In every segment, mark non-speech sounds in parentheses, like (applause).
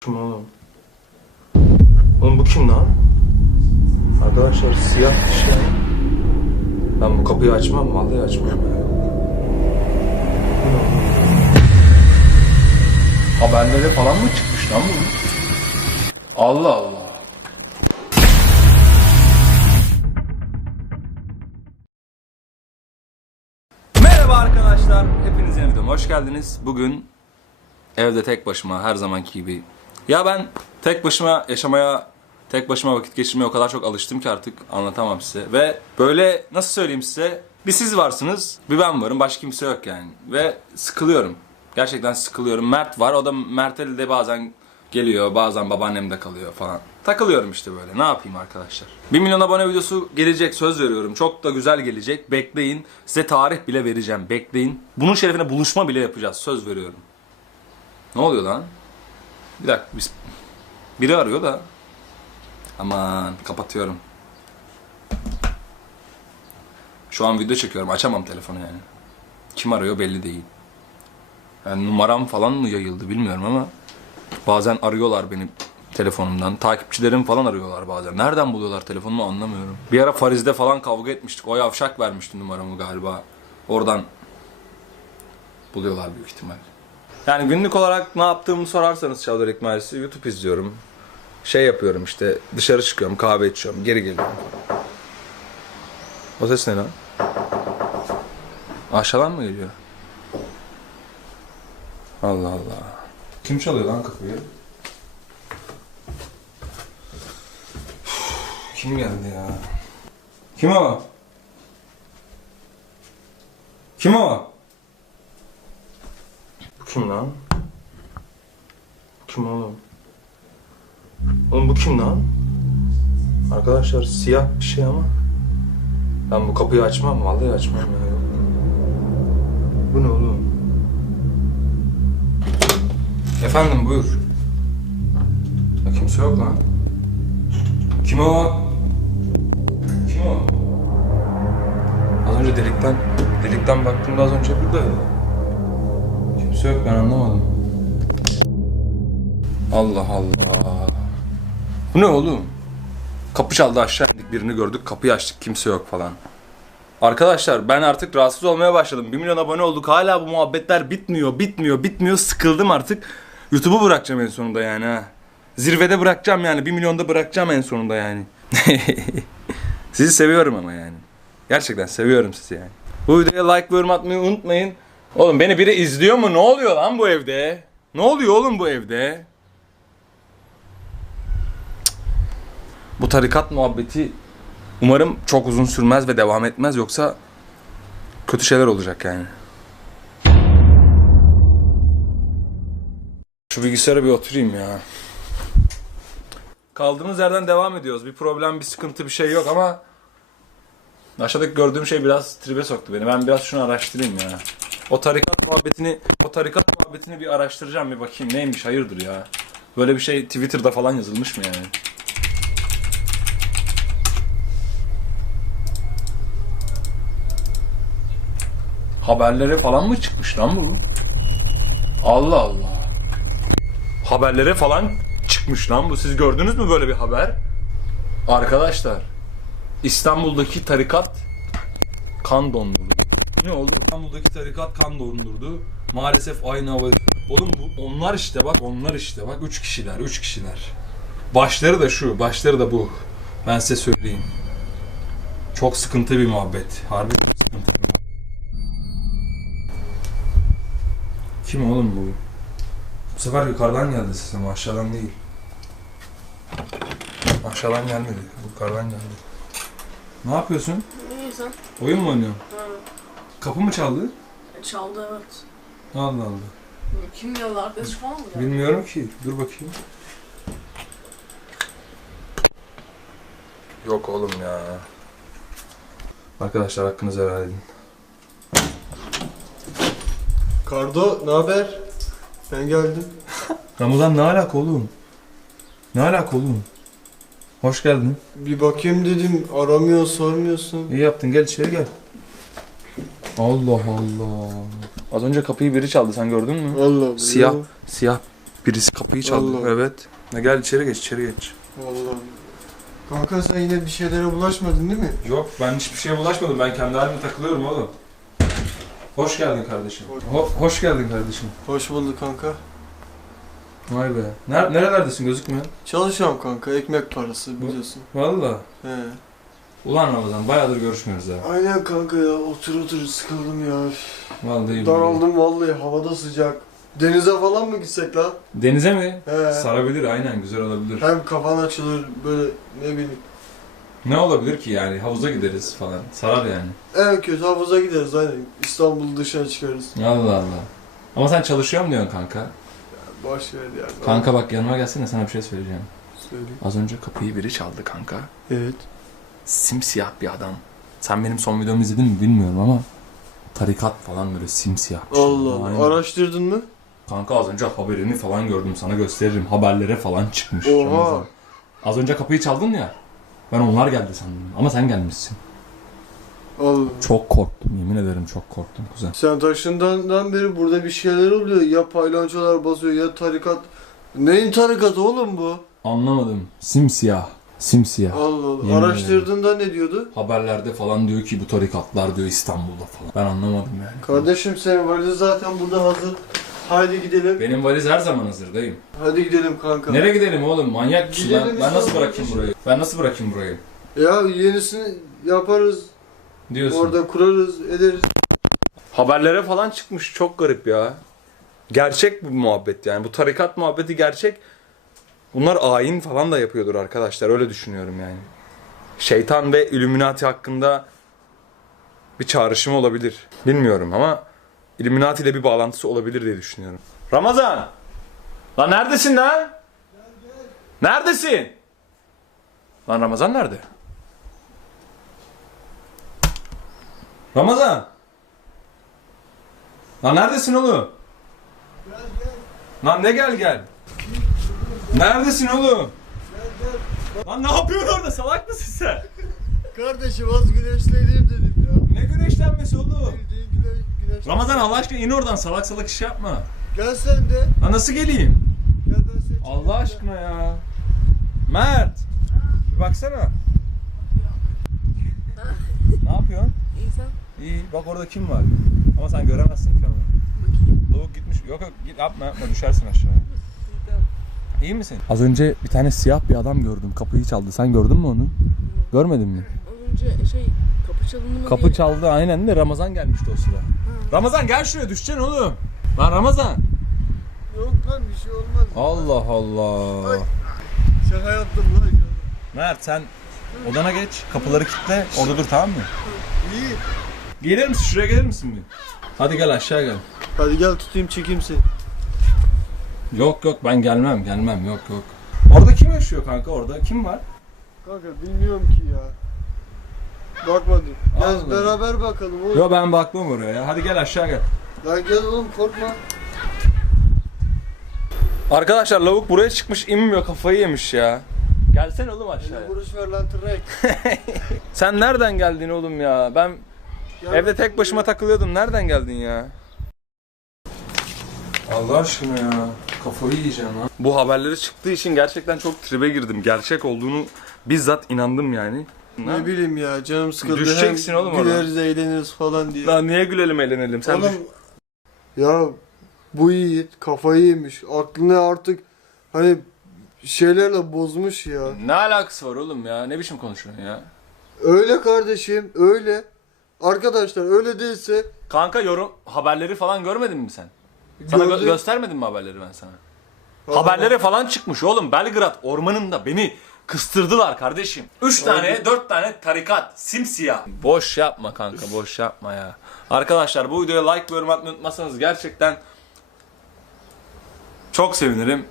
Kim oğlum? Oğlum bu kim lan? Arkadaşlar siyah bir şey. Ben bu kapıyı açmam, vallahi açmam ya. Haberlere falan mı çıkmış lan bu? Allah Allah. Merhaba arkadaşlar. Hepiniz yeni videoma hoş geldiniz. Bugün evde tek başıma her zamanki gibi. Ya ben tek başıma yaşamaya, tek başıma vakit geçirmeye o kadar çok alıştım ki artık anlatamam size. Ve böyle nasıl söyleyeyim size? Bir siz varsınız, bir ben varım, başka kimse yok yani. Ve sıkılıyorum. Gerçekten sıkılıyorum. Mert var, o da Mert'e de bazen geliyor, bazen babaannemde kalıyor falan. Takılıyorum işte böyle. Ne yapayım arkadaşlar? 1 milyon abone videosu gelecek söz veriyorum. Çok da güzel gelecek. Bekleyin. Size tarih bile vereceğim. Bekleyin. Bunun şerefine buluşma bile yapacağız. Söz veriyorum. Ne oluyor lan? Bir dakika biz... Biri arıyor da. Aman kapatıyorum. Şu an video çekiyorum. Açamam telefonu yani. Kim arıyor belli değil. Yani numaram falan mı yayıldı bilmiyorum ama bazen arıyorlar beni telefonumdan. Takipçilerim falan arıyorlar bazen. Nereden buluyorlar telefonumu anlamıyorum. Bir ara Fariz'de falan kavga etmiştik. O yavşak vermişti numaramı galiba. Oradan buluyorlar büyük ihtimal. Yani günlük olarak ne yaptığımı sorarsanız Çağlar Ekmelisi YouTube izliyorum. Şey yapıyorum işte dışarı çıkıyorum kahve içiyorum geri geliyorum. O ses ne lan? Aşağıdan mı geliyor? Allah Allah. Kim çalıyor lan kapıyı? Kim geldi ya? Kim o? Kim o? Kim lan? Kim oğlum? Oğlum bu kim lan? Arkadaşlar siyah bir şey ama ben bu kapıyı açmam vallahi açmam ya. Bu ne oğlum? Efendim buyur. Ya kimse yok lan. Kim o? Kim o? Az önce delikten, delikten baktığımda az önce buradaydı. Yok ben anlamadım. Allah Allah. Bu ne oğlum? Kapı çaldı aşağı indik birini gördük kapıyı açtık kimse yok falan. Arkadaşlar ben artık rahatsız olmaya başladım. 1 milyon abone olduk. Hala bu muhabbetler bitmiyor, bitmiyor, bitmiyor. Sıkıldım artık. YouTube'u bırakacağım en sonunda yani ha. Zirvede bırakacağım yani. 1 milyonda bırakacağım en sonunda yani. (laughs) sizi seviyorum ama yani. Gerçekten seviyorum sizi yani. Bu videoya like ve yorum atmayı unutmayın. Oğlum beni biri izliyor mu? Ne oluyor lan bu evde? Ne oluyor oğlum bu evde? Bu tarikat muhabbeti umarım çok uzun sürmez ve devam etmez yoksa kötü şeyler olacak yani. Şu bilgisayara bir oturayım ya. Kaldığımız yerden devam ediyoruz. Bir problem, bir sıkıntı, bir şey yok ama aşağıdaki gördüğüm şey biraz tribe soktu beni. Ben biraz şunu araştırayım ya. O tarikat muhabbetini, o tarikat muhabbetini bir araştıracağım bir bakayım neymiş hayırdır ya. Böyle bir şey Twitter'da falan yazılmış mı yani? Haberlere falan mı çıkmış lan bu? Allah Allah. Haberlere falan çıkmış lan bu. Siz gördünüz mü böyle bir haber? Arkadaşlar, İstanbul'daki tarikat kan dondurdu. Ne oldu? İstanbul'daki tarikat kan dondurdu. Maalesef aynı hava... Oğlum bu onlar işte bak onlar işte bak üç kişiler üç kişiler. Başları da şu başları da bu. Ben size söyleyeyim. Çok sıkıntı bir muhabbet. Harbi çok sıkıntı bir muhabbet. Kim oğlum bu? Bu sefer yukarıdan geldi ses ama aşağıdan değil. Aşağıdan gelmedi. Yukarıdan geldi. Ne yapıyorsun? İyi sen. Oyun mu oynuyorsun? Ha. Kapı mı çaldı? Çaldı evet. Allah Allah. Kim geldi arkadaş falan mı geldi? Bilmiyorum ki. Dur bakayım. Yok oğlum ya. Arkadaşlar hakkınızı helal edin. Kardo ne haber? Ben geldim. (laughs) Ramazan ne alaka oğlum? Ne alaka oğlum? Hoş geldin. Bir bakayım dedim aramıyor sormuyorsun. İyi yaptın gel içeri gel. Allah Allah. Az önce kapıyı biri çaldı sen gördün mü? Allah Allah. Siyah, siyah Birisi kapıyı çaldı. Allah. Evet. Ne gel içeri geç, içeri geç. Vallahi. Kanka sen yine bir şeylere bulaşmadın değil mi? Yok ben hiçbir şeye bulaşmadım. Ben kendi halime takılıyorum oğlum. Hoş geldin kardeşim. Ho- hoş geldin kardeşim. Hoş bulduk kanka. Vay be. Ner- nerelerdesin gözükmüyor? Çalışıyorum kanka ekmek parası biliyorsun. Valla. He. Ulan Ramazan bayağıdır görüşmüyoruz ha. Aynen kanka ya otur otur sıkıldım ya. Vallahi. Daraldım vallahi havada sıcak. Denize falan mı gitsek lan? Denize mi? He. Sarabilir aynen güzel olabilir. Hem kafan açılır böyle ne bileyim. Ne olabilir ki yani havuza gideriz falan. Sarar yani. En kötü havuza gideriz aynen. İstanbul dışına çıkarız. Allah Allah. Ama sen çalışıyorum diyorsun kanka. Boş ver yani. Kanka bak yanıma gelsene sana bir şey söyleyeceğim. Söyle. Az önce kapıyı biri çaldı kanka. Evet. Simsiyah bir adam. Sen benim son videomu izledin mi bilmiyorum ama tarikat falan böyle simsiyah. bir şey. Allah Allah. Araştırdın mı? Kanka az önce haberini falan gördüm sana gösteririm. Haberlere falan çıkmış. Oha. Ramazan. Az önce kapıyı çaldın ya. Ben onlar geldi sandım ama sen gelmişsin. Allah. Çok korktum yemin ederim çok korktum kuzen. Sen taşındığından beri burada bir şeyler oluyor. Ya paylançolar basıyor ya tarikat. Neyin tarikatı oğlum bu? Anlamadım. Simsiyah. Simsiyah. Allah Allah. Yemin Araştırdığında ne diyordu? Haberlerde falan diyor ki bu tarikatlar diyor İstanbul'da falan. Ben anlamadım yani. Kardeşim senin valiz zaten burada hazır. Haydi gidelim. Benim valiz her zaman hazır dayım. Hadi gidelim kanka. Nereye gidelim oğlum? Manyak mısın? Gidelim Ben, ben nasıl İstanbul'a bırakayım burayı? Ben nasıl bırakayım burayı? Ya yenisini yaparız. Diyorsun. Orada kurarız, ederiz. Haberlere falan çıkmış çok garip ya. Gerçek bu muhabbet yani. Bu tarikat muhabbeti gerçek. Bunlar ayin falan da yapıyordur arkadaşlar. Öyle düşünüyorum yani. Şeytan ve Illuminati hakkında bir çağrışım olabilir. Bilmiyorum ama Illuminati ile bir bağlantısı olabilir diye düşünüyorum. Ramazan! Lan neredesin lan? Neredesin? Lan Ramazan nerede? Ramazan! Lan neredesin oğlum? Lan ne gel gel? Neredesin oğlum? Lan ne yapıyorsun orada salak mısın sen? Kardeşim az güneşleneyim dedim ya. Ne güneşlenmesi oğlum? Bildiğin güneş, güneş. Ramazan Allah aşkına in oradan salak salak iş yapma. Gel sen de. Lan nasıl geleyim? Gel ben seni Allah aşkına ya. Mert. Bir baksana. ne yapıyorsun? İyi sen. İyi bak orada kim var? Ama sen göremezsin ki onu. Lavuk gitmiş. Yok yok git yapma yapma düşersin aşağıya. İyi misin? Az önce bir tane siyah bir adam gördüm. Kapıyı çaldı. Sen gördün mü onu? Görmedin mi? Az önce şey kapı çalındı mı Kapı diye- çaldı aynen de Ramazan gelmişti o sıra. Ramazan gel şuraya düşeceksin oğlum. Lan Ramazan. Yok lan bir şey olmaz. Allah Allah. Ay. Şaka yaptım lan. Mert sen odana geç. Kapıları kilitle. Orada dur tamam mı? İyi. Gelir misin? Şuraya gelir misin bir? Hadi gel aşağı gel. Hadi gel tutayım çekeyim seni. Yok yok ben gelmem gelmem yok yok. Orada kim yaşıyor kanka orada? Kim var? Kanka bilmiyorum ki ya. Bakmadım. Gel Allah. beraber bakalım oğlum. Yok ben bakmam oraya ya. Hadi gel aşağı gel. Lan gel oğlum korkma. Arkadaşlar lavuk buraya çıkmış inmiyor kafayı yemiş ya. Gelsene oğlum Beni aşağıya. vuruş ver lan tırnak. (laughs) Sen nereden geldin oğlum ya? Ben Gel evde bakayım tek başıma takılıyordum. Nereden geldin ya? Allah aşkına ya. Kafayı yiyeceğim lan. Bu haberleri çıktığı için gerçekten çok tribe girdim. Gerçek olduğunu bizzat inandım yani. Ne bileyim ya canım sıkıldı. Düşeceksin Hem oğlum oradan. Güleriz eğleniriz falan diye. Lan niye gülelim eğlenelim? Sen oğlum düş- ya bu yiğit kafayı yemiş. Aklını artık hani şeylerle bozmuş ya. Ne alakası var oğlum ya? Ne biçim konuşuyorsun ya? Öyle kardeşim öyle. Arkadaşlar öyle değilse Kanka yorum haberleri falan görmedin mi sen? Sana gö- Gördüm. göstermedim mi haberleri ben sana? Haberlere falan çıkmış oğlum. Belgrad ormanında beni kıstırdılar kardeşim. Üç tane, dört tane tarikat. Simsiyah. Boş yapma kanka, boş yapma ya. Arkadaşlar bu videoya like ve yorum atmayı unutmazsanız gerçekten çok sevinirim.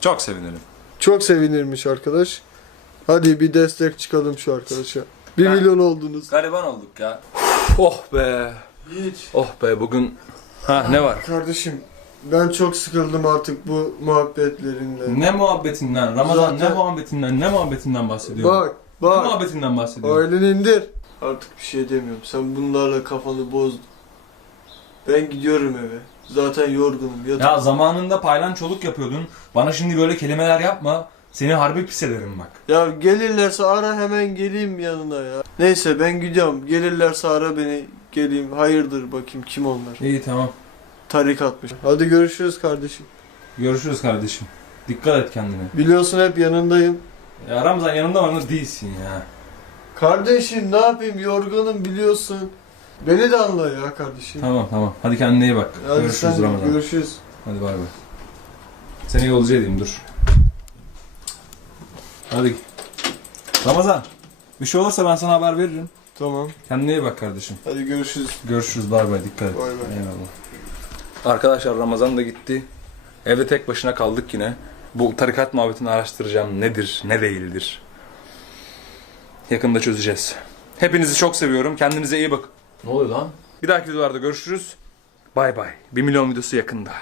Çok sevinirim. çok sevinirmiş arkadaş. Hadi bir destek çıkalım şu arkadaşa. 1 Ben- milyon oldunuz. Gariban olduk ya. Oh be. Yiğit. Oh be bugün... Ha ne var? Kardeşim ben çok sıkıldım artık bu muhabbetlerinden. Ne muhabbetinden? Ramazan ne Zaten- muhabbetinden? Ne muhabbetinden bahsediyorsun? Bak Ne bak. muhabbetinden bahsediyorsun? Aileni indir. Artık bir şey demiyorum. Sen bunlarla kafanı bozdun. Ben gidiyorum eve. Zaten yorgunum. Yat- Ya zamanında paylançoluk yapıyordun. Bana şimdi böyle kelimeler yapma. Seni harbi pis ederim bak. Ya gelirlerse ara hemen geleyim yanına ya. Neyse ben gidiyorum. Gelirlerse ara beni geleyim. Hayırdır bakayım kim onlar. İyi tamam. Tarikatmış. Hadi görüşürüz kardeşim. Görüşürüz kardeşim. Dikkat et kendine. Biliyorsun hep yanındayım. Ya Ramazan yanında var mı? Değilsin ya. Kardeşim ne yapayım yorgunum biliyorsun. Beni de anla ya kardeşim. Tamam tamam. Hadi kendine iyi bak. Hadi Görüşürüz sen Ramazan. görüşürüz. Hadi bay bay. Seni yolcu edeyim dur. Hadi. Ramazan. Bir şey olursa ben sana haber veririm. Tamam. Kendine iyi bak kardeşim. Hadi görüşürüz. Görüşürüz bay bay dikkat et. Bay bay. Eyvallah. Arkadaşlar Ramazan da gitti. Evde tek başına kaldık yine. Bu tarikat muhabbetini araştıracağım. Nedir, ne değildir. Yakında çözeceğiz. Hepinizi çok seviyorum. Kendinize iyi bakın. Ne oluyor lan? Bir dahaki videolarda görüşürüz. Bay bay. 1 milyon videosu yakında.